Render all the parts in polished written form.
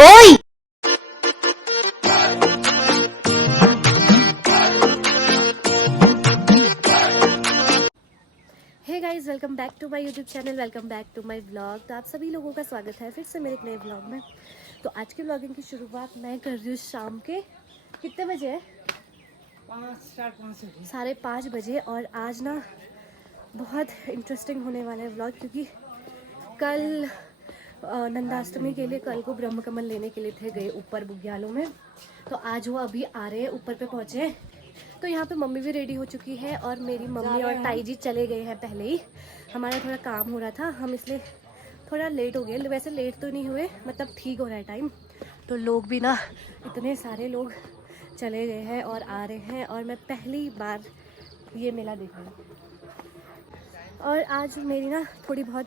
ओए hey guys, welcome back to my YouTube channel, welcome back to my vlog. तो आप सभी लोगों का स्वागत है फिर से मेरे एक नए व्लॉग में। तो आज के व्लॉगिंग की शुरुआत मैं कर रही हूँ शाम के कितने बजे है? 5:30 बजे। और आज ना बहुत इंटरेस्टिंग होने वाला है व्लॉग, क्योंकि कल नंदाष्टमी के लिए कल को ब्रह्म कमल लेने के लिए थे गए ऊपर बुग्यालों में। तो आज वो अभी आ रहे हैं, ऊपर पे पहुँचे। तो यहाँ पे मम्मी भी रेडी हो चुकी है और मेरी मम्मी और ताई जी चले गए हैं पहले ही। हमारा थोड़ा काम हो रहा था, हम इसलिए थोड़ा लेट हो गए। वैसे लेट तो नहीं हुए, मतलब ठीक हो रहा है टाइम। तो लोग भी ना, इतने सारे लोग चले गए हैं और आ रहे हैं, और मैं पहली बार ये मेला देख रही हूँ। और आज मेरी ना थोड़ी बहुत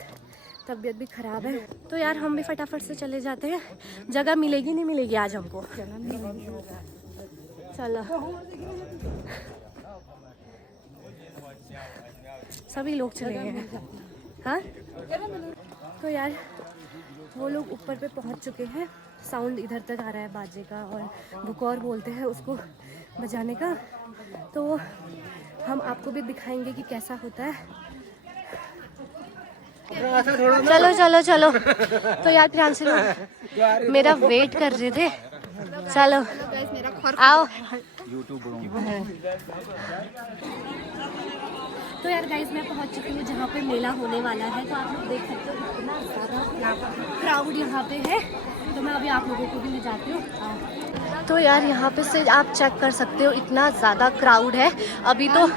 तबीयत भी ख़राब है, तो यार हम भी फटाफट से चले जाते हैं। जगह मिलेगी नहीं मिलेगी आज हमको? चलो, सभी लोग चले गए हैं। हाँ, तो यार वो लोग ऊपर पे पहुंच चुके हैं। साउंड इधर तक आ रहा है बाजे का, और बुकौर बोलते हैं उसको बजाने का। तो हम आपको भी दिखाएंगे कि कैसा होता है। चलो चलो चलो। तो यार प्रियांशु लोग मेरा वेट कर रहे थे। चलो आओ। तो यार गाइस, मैं पहुंच चुकी हूँ जहाँ पे मेला होने वाला है। तो आप लोग देख सकते हो कितना ज़्यादा क्राउड यहाँ पे है। तो मैं अभी आप लोगों को भी ले जाती हूँ। तो यार यहाँ पे से आप चेक कर सकते हो, इतना ज़्यादा क्राउड है अभी तो।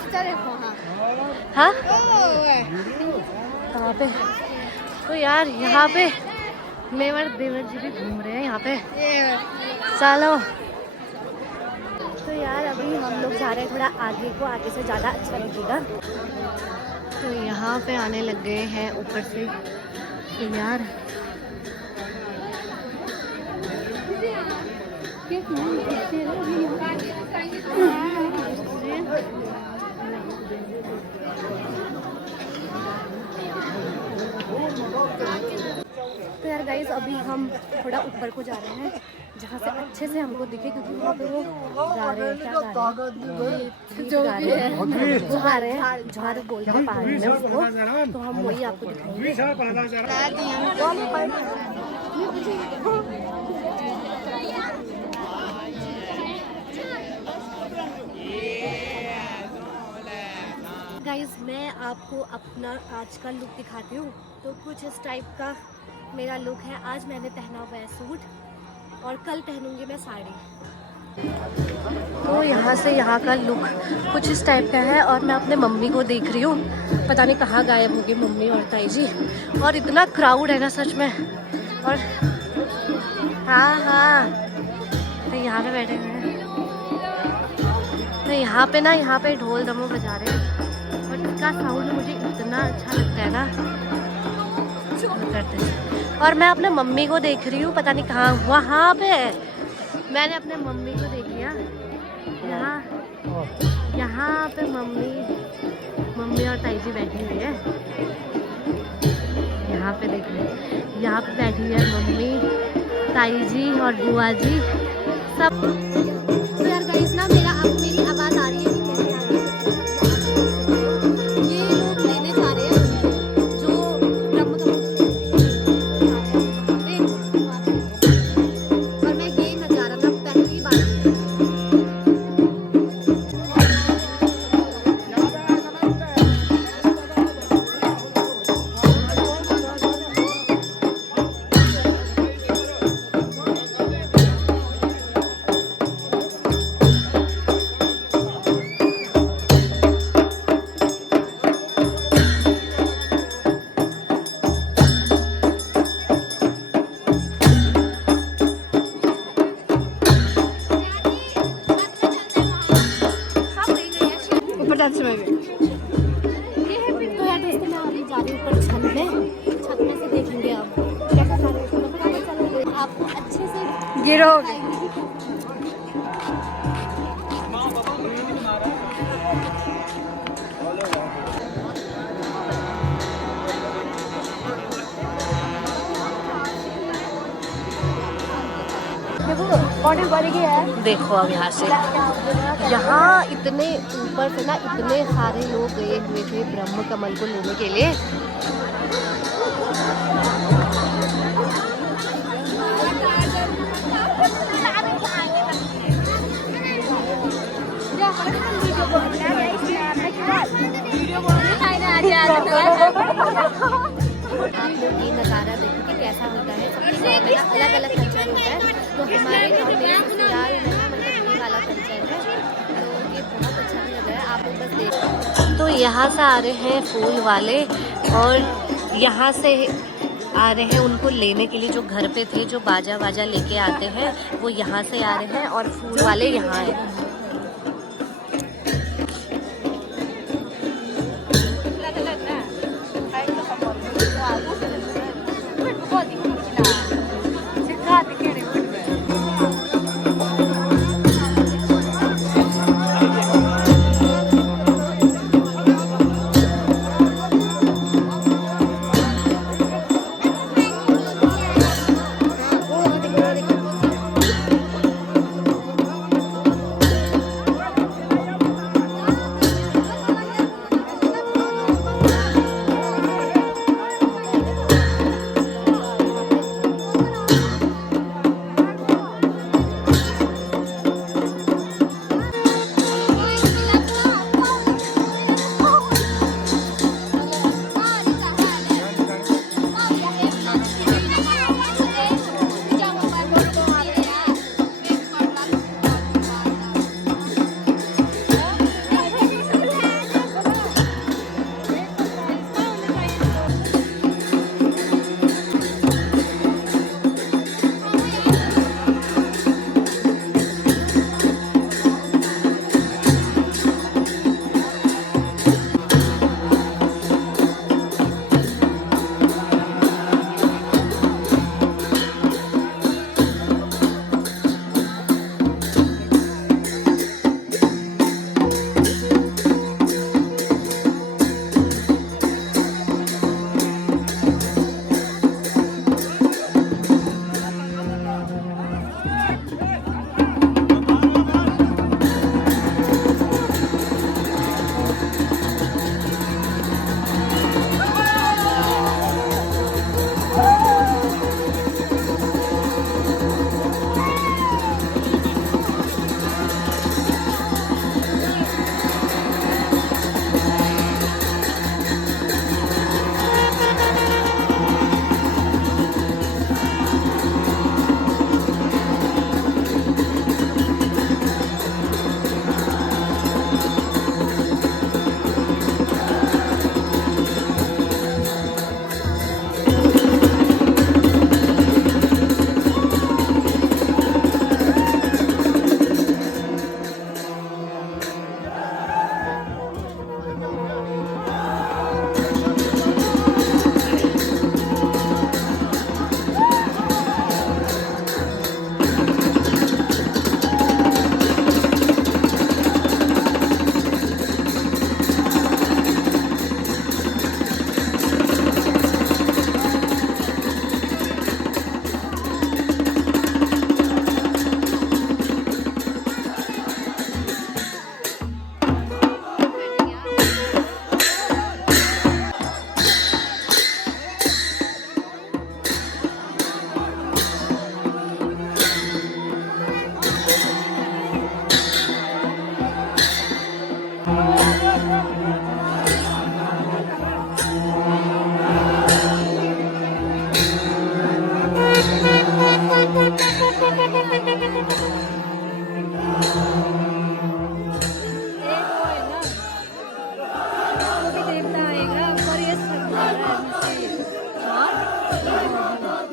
हाँ, कहाँ पे? तो यार यहाँ पे मेवर देवर जी भी घूम रहे हैं यहाँ पे। चलो, तो यार अभी हम लोग जा रहे हैं थोड़ा आगे को, आगे से ज़्यादा अच्छा लगेगा। तो यहाँ पे आने लग गए हैं ऊपर से। तो यार तो यार गाइस, अभी हम थोड़ा ऊपर को जा रहे हैं जहाँ से अच्छे से हमको दिखे, क्योंकि वहाँ पे वो गा रहे हैं, क्या गा रहे हैं, जो गा रहे हैं झाड़ बोलते हैं पहाड़ी में उसको। तो हम वही आपको दिखाएंगे। गाइस, मैं आपको अपना आज का लुक दिखाती हूँ। तो कुछ इस टाइप का मेरा लुक है। आज मैंने पहना हुआ है सूट, और कल पहनूंगी मैं साड़ी। तो यहाँ से यहाँ का लुक कुछ इस टाइप का है। और मैं अपने मम्मी को देख रही हूँ, पता नहीं कहाँ गायब हो गई मम्मी और ताई जी। और इतना क्राउड है ना सच में। और हाँ हाँ, तो यहाँ पे बैठे हुए हैं। तो यहाँ पे ना, यहाँ पे ढोल दमो बजा रहे हैं, और इसका साउंड मुझे इतना अच्छा लगता है ना करते हैं। और मैं अपने मम्मी को देख रही हूँ, पता नहीं कहाँ, वहाँ पे मैंने अपने मम्मी को देख लिया। यहाँ पे मम्मी और ताई जी बैठी हुई है। यहाँ पे देखिए, यहाँ पे बैठी हुई है मम्मी, ताई जी और बुआ जी सब। तो यार गाइस ना, मेरी आवाज़ आ रही है कि कैसे आ रही है? ये लोग लेने जा रहे हैं जो ब्रह्म कमल, और मैं ये नज़ारा ना पहली बार। ऊपर जाते तो यार दोस्तों, मैं अभी जा रही हूँ ऊपर छत में से देखेंगे आप कैसा सारे आपको अच्छे से गिरोगे। देखो अब यहाँ से, यहाँ इतने ऊपर से ना इतने सारे लोग गए हुए थे ब्रह्म कमल को लेने के लिए। आप लोग ये नज़ारा देखो कि कैसा होता है, सबके गाँव में अलग अलग कल्चर होता है। तो हमारे गाँव में ससुराल में ना मतलब ये वाला कल्चर है, तो ये बहुत अच्छा भी लग रहा है। आप लोग बस देखो। तो यहाँ से आ रहे हैं फूल वाले और यहाँ से आ रहे हैं उनको लेने के लिए, जो घर पे थे जो बाजा वाजा लेके आते हैं वो यहाँ से आ रहे हैं और फूल वाले यहाँ हैं।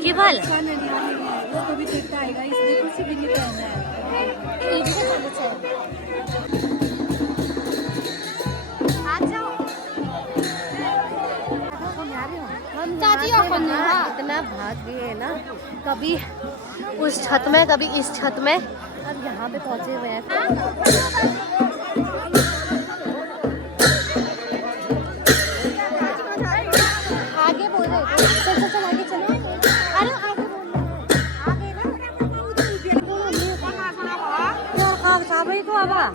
केवल उसको भी देखता आएगा, इसलिए कुछ भी नहीं करना है। इतना भाग गए है ना, कभी उस छत में कभी इस छत में, अब यहाँ पे पहुँचे हुए हैं। बाबा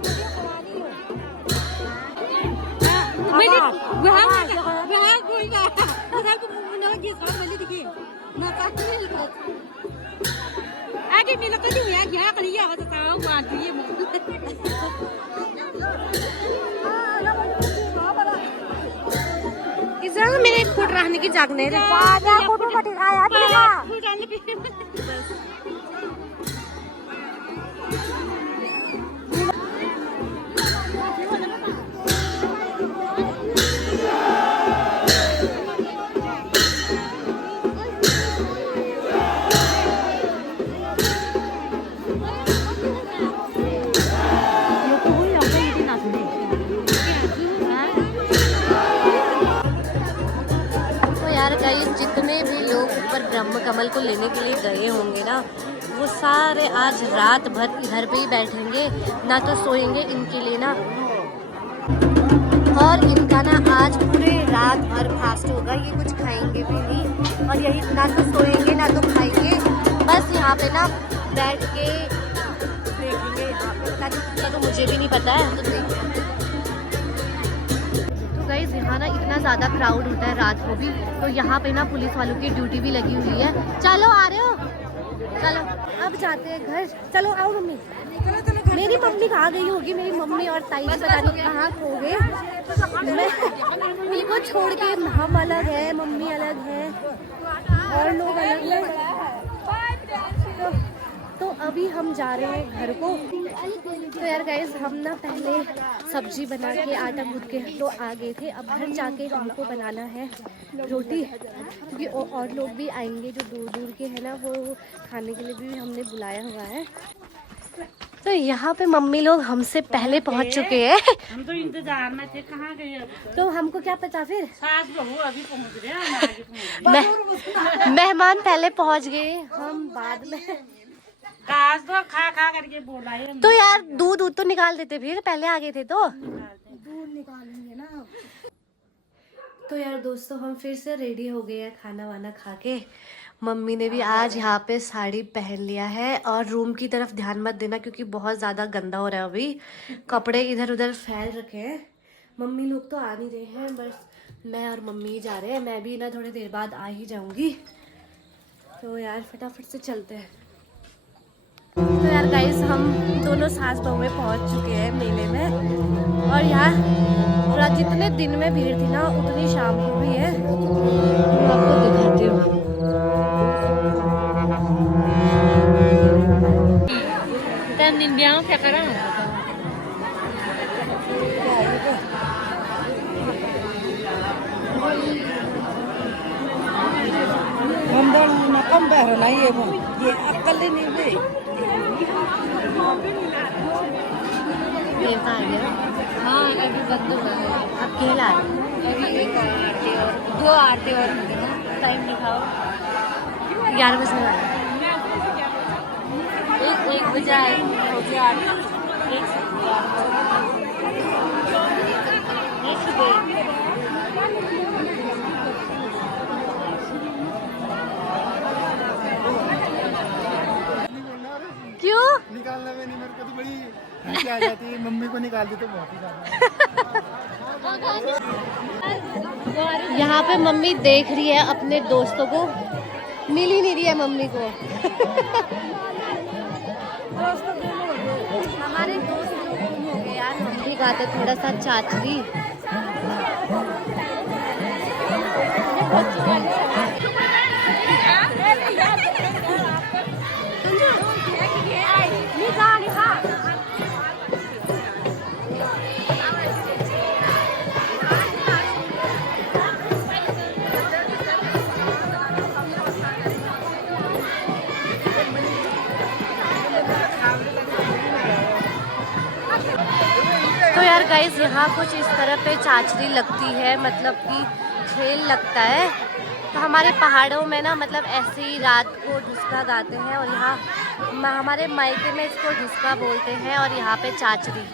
मेरे फुट रहने की जागने जितने भी लोग ऊपर ब्रह्म कमल को लेने के लिए गए होंगे ना, वो सारे आज रात भर इधर पे ही बैठेंगे, ना तो सोएंगे इनके लिए ना। और इनका ना आज पूरे रात भर फास्ट होगा, ये कुछ खाएंगे भी नहीं और यही ना तो सोएंगे ना तो खाएंगे, बस यहाँ पे ना बैठ के देखेंगे। यहाँ पे तो मुझे भी नहीं पता है, तो देखेंगे। गाइस यहाँ ना इतना ज़्यादा क्राउड होता है रात को भी, तो यहाँ पे ना पुलिस वालों की ड्यूटी भी लगी हुई है। चलो आ रहे हो, चलो अब जाते हैं घर। चलो आओ मम्मी। मेरी मम्मी कहाँ गई होगी, मेरी मम्मी और ताई पता नहीं कहाँ खो गए। मैं उनको छोड़ के हम अलग है, मम्मी अलग है और लोग अलग है। तो अभी हम जा रहे हैं घर को। तो यार गाइस हम ना पहले सब्जी बना के आटा गूंथ के तो आ गए थे, अब घर जाके हमको बनाना है रोटी, क्योंकि और लोग भी आएंगे जो दूर दूर के हैं ना, वो खाने के लिए भी हमने बुलाया हुआ है। तो यहाँ पे मम्मी लोग हमसे पहले पहुँच चुके हैं। हम तो इंतजार में थे, कहाँ गए? तो हमको क्या पता, फिर सास बहू अभी पहुँच रहे हैं। मेहमान पहले पहुँच गए, हम बाद में। काश तो खा खा करके बोला है। तो यार दूध तो निकाल देते, फिर पहले आ गए थे तो दूध निकालेंगे ना। तो यार दोस्तों हम फिर से रेडी हो गए हैं खाना वाना खा के। मम्मी ने भी आज यहाँ पे साड़ी पहन लिया है, और रूम की तरफ ध्यान मत देना क्योंकि बहुत ज़्यादा गंदा हो रहा है, अभी कपड़े इधर उधर फैल रखे हैं। मम्मी लोग तो आ नहीं रहे हैं, बस मैं और मम्मी ही जा रहे हैं। मैं भी ना थोड़ी देर बाद आ ही जाऊँगी। तो यार फटाफट से चलते हैं। तो यार गाइस हम दोनों सास बहुएं पहुंच चुके हैं मेले में, और यहाँ पूरा जितने दिन में भीड़ थी ना उतनी शाम को भी है। मैं आपको दिखाती हूँ। ये अक्ल नहीं है। हाँ अभी बंद हुआ है, अब खेला अभी एक आरती और 2 आरती और टाइम दिखाओ। 11 बजने वाला, 1 बजे आएगी आरती। क्यों निकालने में नहीं, मेरे को तो बड़ी हंसी आ जाती है। मम्मी को निकाल दी तो बहुत ही ज्यादा। यहाँ पे मम्मी देख रही है अपने दोस्तों को, मिल ही नहीं रही है मम्मी को। हमारे दोस्त लोग गुम हो गए यार, हम भी गाते थोड़ा सा चाचरी। तो यार गाइस यहाँ कुछ इस तरह पे चाचरी लगती है, मतलब कि खेल लगता है। तो हमारे पहाड़ों में ना मतलब ऐसे ही रात को ढुसका गाते हैं, और यहाँ हमारे मायके में इसको ढुसका बोलते हैं, और यहाँ पे चाचरी।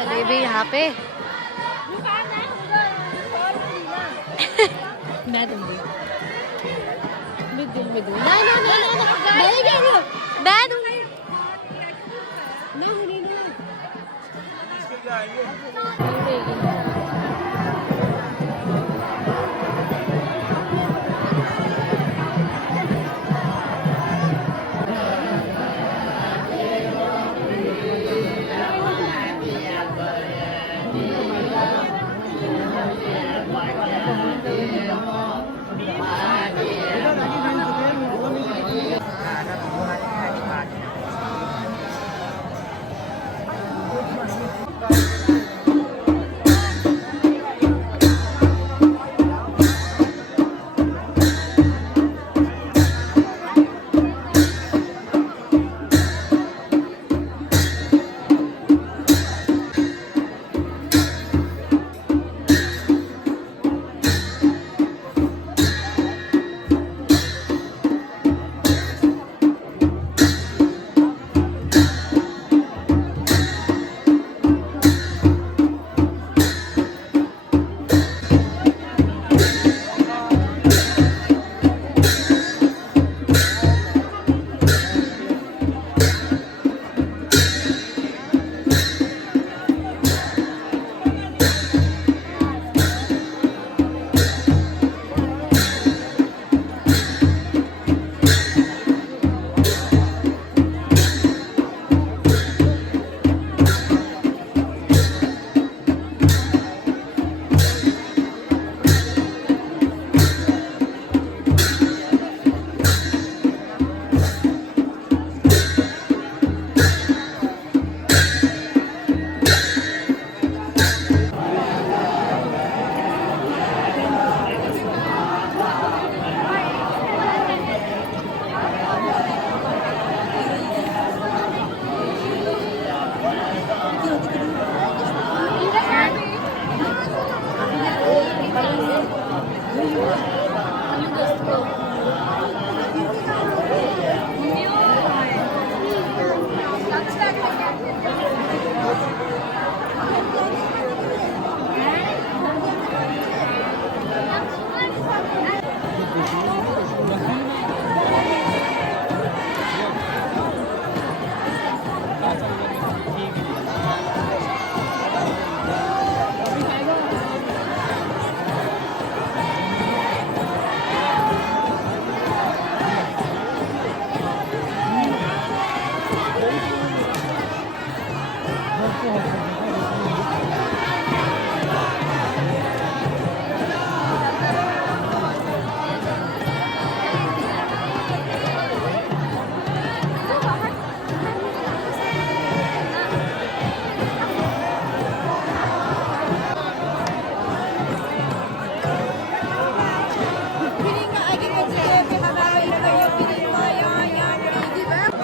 जलेबी यहाँ पे मैं दूंगी, मैं दूंगी, ना ना ना ना ना, मैं क्या रही हूँ, मैं दूंगी ना, नहीं नहीं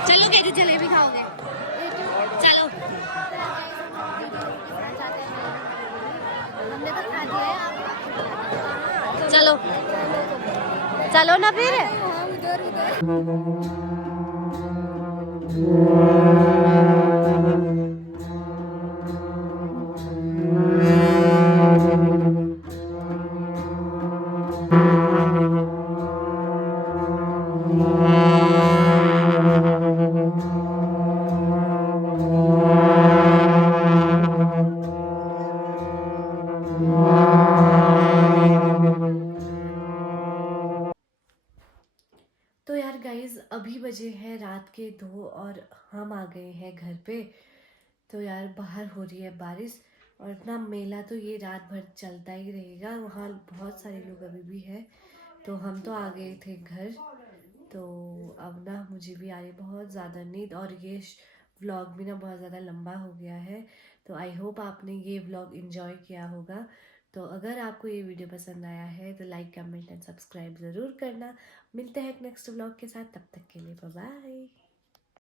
चलो कैसे जलेबी खाओगे, चलो हमने तो खा लिया है, चलो चलो ना फिर। तो यार गाइज अभी बजे हैं रात के 2 और हम आ गए हैं घर पे। तो यार बाहर हो रही है बारिश और ना मेला तो ये रात भर चलता ही रहेगा, वहाँ बहुत सारे लोग अभी भी हैं। तो हम तो आ गए थे घर, तो अब ना मुझे भी आ रही बहुत ज़्यादा नींद और ये व्लॉग भी ना बहुत ज़्यादा लंबा हो गया है। तो आई होप आपने ये व्लॉग इन्जॉय किया होगा। तो अगर आपको ये वीडियो पसंद आया है तो लाइक कमेंट एंड सब्सक्राइब ज़रूर करना। मिलते हैं एक नेक्स्ट व्लॉग के साथ, तब तक के लिए बाय बाय।